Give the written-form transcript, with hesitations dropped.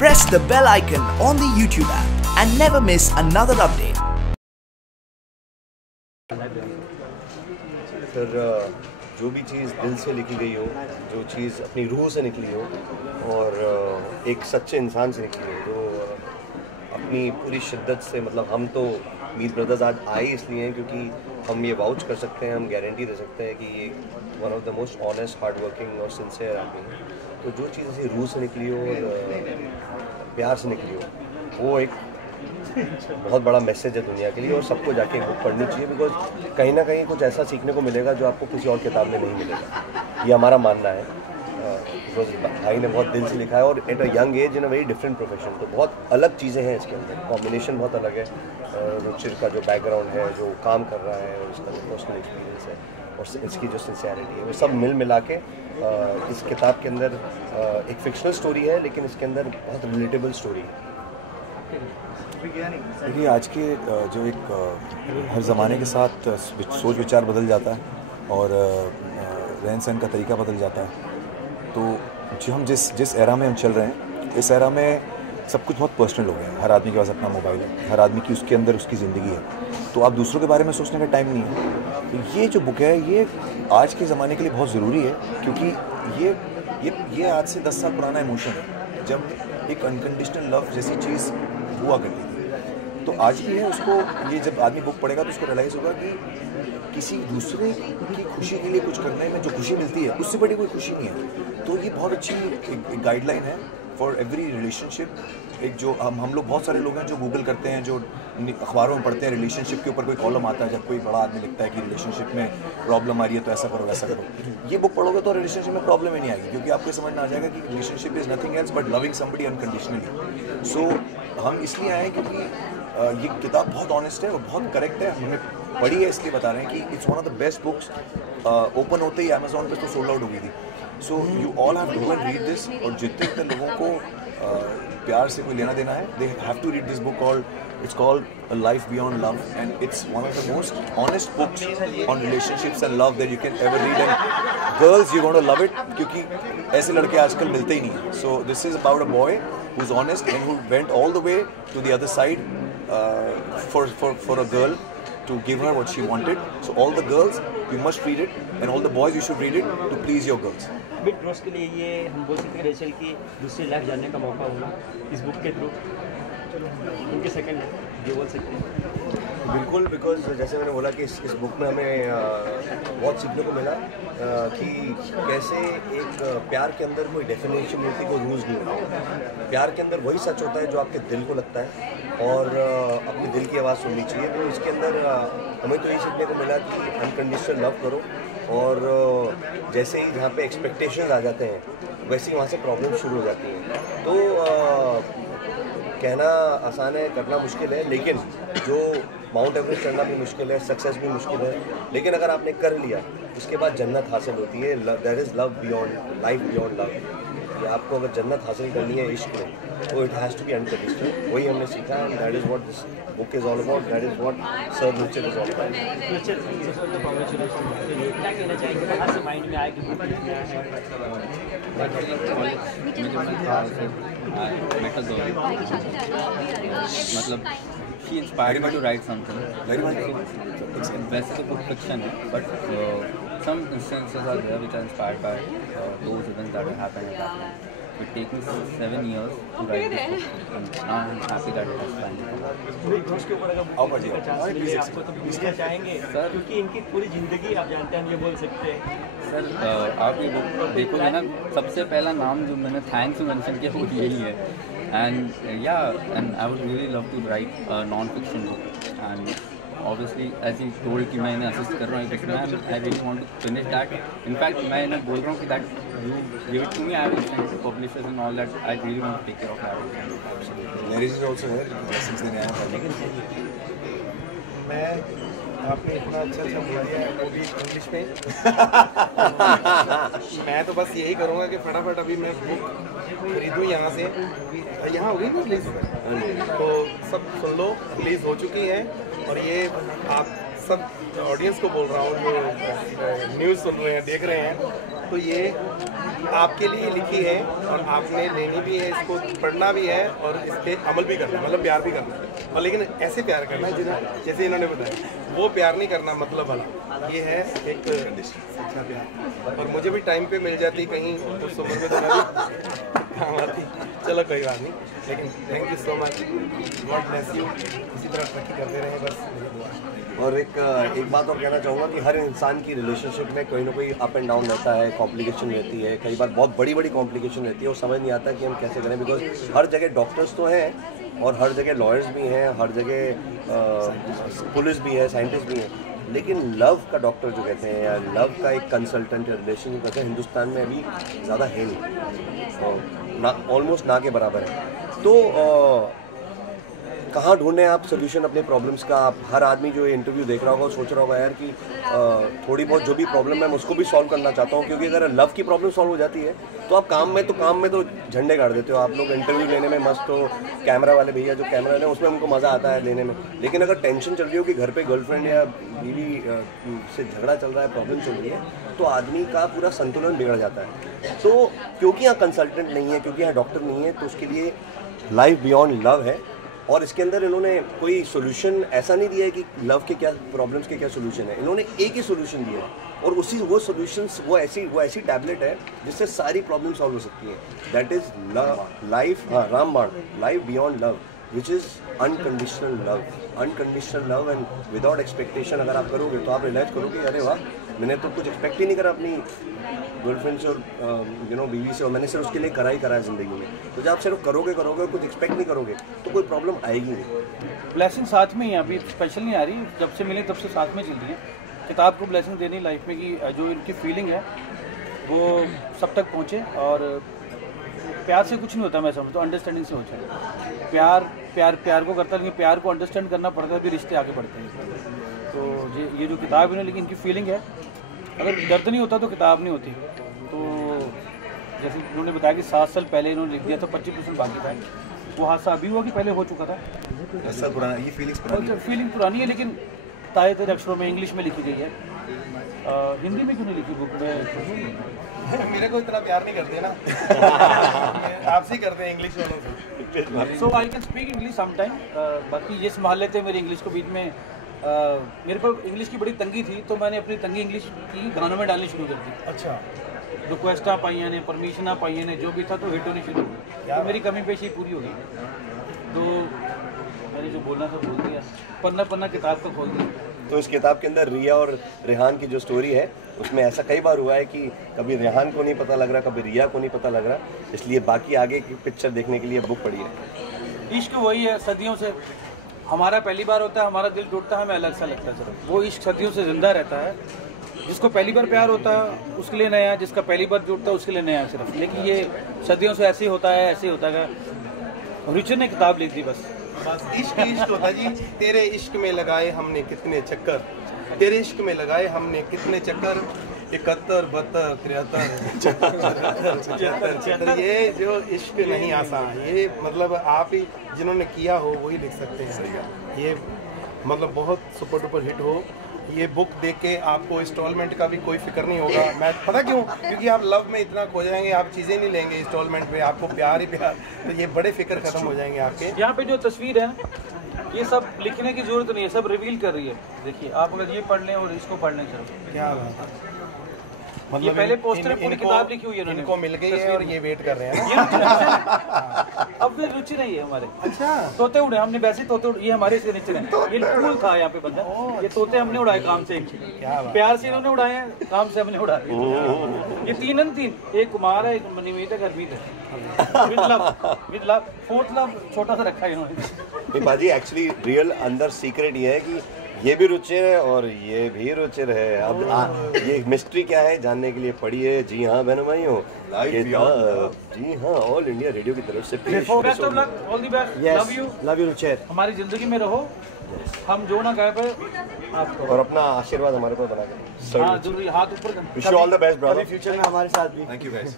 Press the bell icon on the YouTube app and never miss another update. फिर जो भी चीज़ दिल से लिखी गई हो, जो चीज़ अपनी रूह से निकली हो और एक सच्चे इंसान से निकली हो, जो अपनी पूरी शिद्दत से, मतलब हम तो मीर ब्रदर्स आज आए इसलिए हैं क्योंकि हम ये वाउच कर सकते हैं, हम गारंटी दे सकते हैं कि ये one of the most honest, hard working और सिंसियर आदमी है। तो जो चीज़ ऐसी रूह से निकली हो और प्यार से निकली हो, वो एक बहुत बड़ा मैसेज है दुनिया के लिए और सबको जाके बुक पढ़नी चाहिए। बिकॉज कहीं ना कहीं कुछ ऐसा सीखने को मिलेगा जो आपको किसी और किताब में नहीं मिलेगा, ये हमारा मानना है। बिकॉज भाई ने बहुत दिल से लिखा है और at a young age in a very different profession, तो बहुत अलग चीज़ें हैं इसके अंदर, कॉम्बिनेशन बहुत अलग है। रुचिर का जो बैकग्राउंड है, जो काम कर रहा है और इसका जो पर्सनल एक्सपीरियंस है और इसकी जो सिंसियरिटी है, वो सब मिल मिला के इस किताब के अंदर एक फिक्शनल स्टोरी है, लेकिन इसके अंदर बहुत रिलेटेबल स्टोरी है। देखिए, आज के जो एक हर ज़माने के साथ सोच विचार बदल जाता है और रहन सहन का तरीका बदल जाता है। तो जो हम जिस एरा में हम चल रहे हैं, इस एरा में सब कुछ बहुत पर्सनल हो गया है। हर आदमी के पास अपना मोबाइल है, हर आदमी की उसके अंदर उसकी ज़िंदगी है, तो आप दूसरों के बारे में सोचने का टाइम नहीं है। तो ये जो बुक है, ये आज के ज़माने के लिए बहुत ज़रूरी है, क्योंकि ये आज से 10 साल पुराना इमोशन है, जब एक अनकंडीशनल लव जैसी चीज़ हुआ करती थी। तो आज भी है उसको, ये जब आदमी बुक पढ़ेगा तो उसको रियलाइज़ होगा कि किसी दूसरे की खुशी के लिए कुछ करने में जो खुशी मिलती है, उससे बड़ी कोई खुशी नहीं है। तो ये बहुत अच्छी एक गाइडलाइन है फॉर एवरी रिलेशनशिप। एक जो हम लोग बहुत सारे लोग हैं जो गूगल करते हैं, जो अखबारों में पढ़ते हैं, रिलेशनशिप के ऊपर कोई कॉलम आता है जब कोई बड़ा आदमी लिखता है कि रिलेशनशिप में प्रॉब्लम आ रही है तो ऐसा करो वैसा करो। ये बुक पढ़ोगे तो रिलेशनशिप में प्रॉब्लम ही नहीं आएगी, क्योंकि आपको समझ में आ जाएगा कि relationship is nothing else but loving somebody unconditionally. So हम इसलिए आए क्योंकि ये किताब बहुत ऑनेस्ट है और बहुत करेक्ट है। हमने पढ़ी है इसलिए बता रहे हैं कि it's one of the best books. Open होते ही अमेजोन पे तो सोल्ड आउट हो गई थी। So you all have to go and read this. और जितने लोगों को प्यार से कोई लेना देना है, they have to read this book it's called A Life Beyond Love, and it's one of the most honest books on relationships and love that you can ever read, and girls, you're going to love it क्योंकि ऐसे लड़के आजकल मिलते ही नहीं हैं। So this is about a boy who's honest and who went all the way to the other side for a girl to give her what she wanted. So all the girls, you must read it, and all the boys, you should read it to please your girls. Big boss के लिए ये हम बोल सकते हैं Rachel की दूसरी life जानने का मौका होगा इस बुक के थ्रू, उनके सेकंड ये बोल सकते हैं। बिल्कुल, बिकॉज जैसे मैंने बोला कि इस बुक में हमें बहुत सीखने को मिला कि कैसे एक प्यार के अंदर कोई डेफिनेशन नहीं होती, कोई रूल्स नहीं होता। प्यार के अंदर वही सच होता है जो आपके दिल को लगता है और अपने दिल की आवाज़ सुननी चाहिए। तो इसके अंदर हमें तो यही सीखने को मिला कि अनकंडीशनल लव करो, और जैसे ही जहाँ पे एक्सपेक्टेशंस आ जाते हैं वैसे ही वहाँ से प्रॉब्लम शुरू हो जाती हैं। तो कहना आसान है, करना मुश्किल है, लेकिन जो माउंट एवरेस्ट चढ़ना भी मुश्किल है, सक्सेस भी मुश्किल है, लेकिन अगर आपने कर लिया उसके बाद जन्नत हासिल होती है। There is love beyond life, beyond love. आपको अगर जन्नत हासिल करनी है इश्क में, तो it has to be unconditional. वही हमने सीखा, and that is what this book is all about, that is what sir Ruchir is all about. मतलब she inspired me to write something. Very much. वैसे तो बुक फिक्शन है, but some instances are there which are inspired by those events that have happened in that time. It took me 7 years to write this book, and now I'm happy that it has finally come out. आओ बढ़िए, आपको तो पूछना चाहेंगे sir, क्योंकि इनकी पूरी ज़िंदगी आप जानते हैं, हम ये बोल सकते हैं। सर आप ये बुक देखोगे ना, सबसे पहला नाम जो मैंने थैंक्स मेंशन किया वो यही है। And I would really love to write non fiction book, and obviously as he told कि मैं इन्हें असिस्ट कर रहा हूँ इसमें, I really want to finish that. In fact मैं इन्हें बोल रहा हूँ कि that you give it to me, I will send to publishers and all that. I really want to take care of that. Larry is also here, blessings देने आया था। मैं आपने इतना अच्छा बुलाया है, वो भी इंग्लिश में। मैं तो बस यही करूँगा कि फटाफट अभी मैं बुक खरीदूँ यहाँ से। यहाँ हो गई ना रिलीज, तो सब सुन लो, रिलीज़ हो चुकी है। और ये आप सब ऑडियंस को बोल रहा हूँ जो न्यूज़ सुन रहे हैं, देख रहे हैं, तो ये आपके लिए लिखी है और आपने लेनी भी है, इसको पढ़ना भी है और इस पर अमल भी करना है, मतलब प्यार भी करना है। और लेकिन ऐसे प्यार करना है जैसे इन्होंने बताया, वो प्यार नहीं करना मतलब वाला, ये है एक सच्चा प्यार। और मुझे भी टाइम पे मिल जाती कहीं उस उम्र में तो मैं भी काम आती। चलो कोई बात नहीं, लेकिन thank you so much, God bless you, इसी तरह तरक्की करते रहे बस। और एक बात और कहना चाहूँगा कि हर इंसान की रिलेशनशिप में कोई ना कोई अप एंड डाउन रहता है, कॉम्प्लिकेशन रहती है, कई बार बहुत बड़ी बड़ी कॉम्प्लिकेशन रहती है और समझ नहीं आता कि हम कैसे करें। बिकॉज हर जगह डॉक्टर्स तो हैं और हर जगह लॉयर्स भी हैं, हर जगह पुलिस भी है, साइंटिस्ट भी हैं, लेकिन लव का डॉक्टर जो कहते हैं या लव का एक कंसल्टेंट या रिलेशन कहते हैं, हिंदुस्तान में अभी ज़्यादा है नहीं, ऑलमोस्ट ना के बराबर है। तो कहाँ ढूंढें आप सोल्यूशन अपने प्रॉब्लम्स का? आप हर आदमी जो ये इंटरव्यू देख रहा होगा सोच रहा होगा यार कि थोड़ी बहुत जो भी प्रॉब्लम है मैं उसको भी सॉल्व करना चाहता हूँ, क्योंकि अगर लव की प्रॉब्लम सॉल्व हो जाती है तो आप काम में तो झंडे गाड़ देते हो। आप लोग इंटरव्यू लेने में मस्त हो, कैमरा वाले भैया जो कैमरा लें उसमें उनको मज़ा आता है लेने में, लेकिन अगर टेंशन चल रही हो कि घर पे गर्लफ्रेंड या बीवी से झगड़ा चल रहा है, प्रॉब्लम चल रही है, तो आदमी का पूरा संतुलन बिगड़ जाता है। तो क्योंकि यहाँ कंसल्टेंट नहीं है, क्योंकि यहाँ डॉक्टर नहीं है, तो उसके लिए लाइफ बियॉन्ड लव है। और इसके अंदर इन्होंने कोई सोल्यूशन ऐसा नहीं दिया है कि लव के क्या प्रॉब्लम्स के क्या सोल्यूशन है, इन्होंने एक ही सोल्यूशन दिया है और वो सोल्यूशंस वो ऐसी टैबलेट है जिससे सारी प्रॉब्लम सॉल्व हो सकती है। दैट इज लाइफ, रामबाण, life beyond love, which is unconditional love and without expectation. अगर आप करोगे तो आप रियलाइज करोगे अरे वाह, मैंने तो कुछ एक्सपेक्ट ही नहीं करा अपनी गर्लफ्रेंड से और बीवी से, और मैंने सिर्फ उसके लिए करा है ज़िंदगी में। तो जब आप सिर्फ करोगे और कुछ एक्सपेक्ट नहीं करोगे तो कोई प्रॉब्लम आएगी नहीं। ब्लेसिंग साथ में ही है, अभी स्पेशल नहीं आ रही, जब से मिली तब से साथ में चल रही है। किताब को ब्लेसिंग देनी लाइफ में कि जो इनकी फीलिंग है वो सब तक पहुँचे। और प्यार से कुछ नहीं होता, मैं समझता हूँ अंडरस्टैंडिंग से होता है। प्यार को करता है, लेकिन प्यार को अंडरस्टैंड करना पड़ता है, भी रिश्ते आगे बढ़ते हैं। तो ये जो किताब है ना, लेकिन इनकी फीलिंग है, अगर दर्द नहीं होता तो किताब नहीं होती। तो जैसे उन्होंने बताया कि 7 साल पहले इन्होंने लिख दिया था, 25% बाकी था। वो हादसा अभी हुआ कि पहले हो चुका था? पुराना, ये फीलिंग पुरानी है, लेकिन ताए तेरे अक्षरों में इंग्लिश में लिखी गई है। हिंदी में क्यों नहीं लिखी बुक में? मेरे को इतना प्यार नहीं करते ना आपसे ही करते हैं इंग्लिश वालों से। So I can speak English sometime. बाकी ये संभाल लेते हैं मेरी इंग्लिश को। बीच में मेरे पर इंग्लिश की बड़ी तंगी थी, तो मैंने अपनी तंगी इंग्लिश की गानों में डालनी शुरू कर दी। अच्छा, रिक्वेस्टा पाइया ने, परमिशना पाइया ने, जो भी था तो हिट होनी शुरू हुई। तो मेरी कमी पेशी पूरी हो गई। तो मैंने जो बोलना था बोल दिया, पन्ना किताब का खोल दिया। तो इस किताब के अंदर रिया और रेहान की जो स्टोरी है उसमें ऐसा कई बार हुआ है कि कभी रेहान को नहीं पता लग रहा, कभी रिया को नहीं पता लग रहा, इसलिए बाकी आगे की पिक्चर देखने के लिए बुक पढ़ी है। इश्क वही है, सदियों से हमारा पहली बार होता है, हमारा दिल टूटता है, हमें अलग सा लगता है सिर्फ। वो इश्क सदियों से जिंदा रहता है। जिसको पहली बार प्यार होता है उसके लिए नया, जिसका पहली बार टूटता है उसके लिए नया सिर्फ। लेकिन ये सदियों से ऐसे ही होता है, ऐसे ही होता है। रिचर ने किताब लिख दी बस इश्क होता जी। तेरे इश्क में लगाए हमने कितने चक्कर, तेरे इश्क में लगाए हमने कितने चक्कर, 71, 72, 73, ये जो इश्क नहीं आसान, ये मतलब आप ही जिन्होंने किया हो वही लिख सकते हैं। ये मतलब बहुत सुपर डुपर हिट हो। ये बुक देख के आपको इंस्टॉलमेंट का भी कोई फिक्र नहीं होगा। मैं पता क्यों? क्योंकि आप लव में इतना खो जाएंगे, आप चीज़ें नहीं लेंगे इंस्टॉलमेंट पे, आपको प्यार ही प्यार, तो ये बड़े फिक्र खत्म हो जाएंगे आपके। यहाँ पे जो तस्वीर है ये सब लिखने की जरूरत नहीं है, सब रिवील कर रही है। देखिए आप अगर ये पढ़ लें और इसको पढ़ लें सिर्फ, क्या बात है। मतलब ये पहले पोस्टर पूरी किताब लिखी हुई है इन्होंने, इनको मिल गई है और ये वेट कर रहे हैं ना। अब भी रुचि नहीं है हमारे। अच्छा, तोते उड़े हमने, वैसे तोते ये हमारे से नीचे है। ये फूल था यहाँ पे बंदा, ये तोते हमने उड़ाए काम से। प्यार से इन्होंने उड़ाए हैं, काम से हमने उड़ाए। ये 3 एक कुमार है, एक मनीमीत है, गर्मीत है। विद लव, 4th लव छोटा सा रखा है इन्होंने। बाजी एक्चुअली रियल अंदर सीक्रेट ये है कि ये भी रुचिर है और ये भी रुचिर है। अब ये मिस्ट्री क्या है जानने के लिए पढ़िए। जी हाँ बहनों भाइयों, जी हाँ ऑल इंडिया रेडियो की तरफ से best of luck, all the best, love you Ruchir. हमारी जिंदगी में रहो, हम जो ना कहे पे आपको, और अपना आशीर्वाद हमारे पास बना कर जरूरी हाथ ऊपर। Wish you all the best brother, future में हमारे साथ भी। Thank you guys.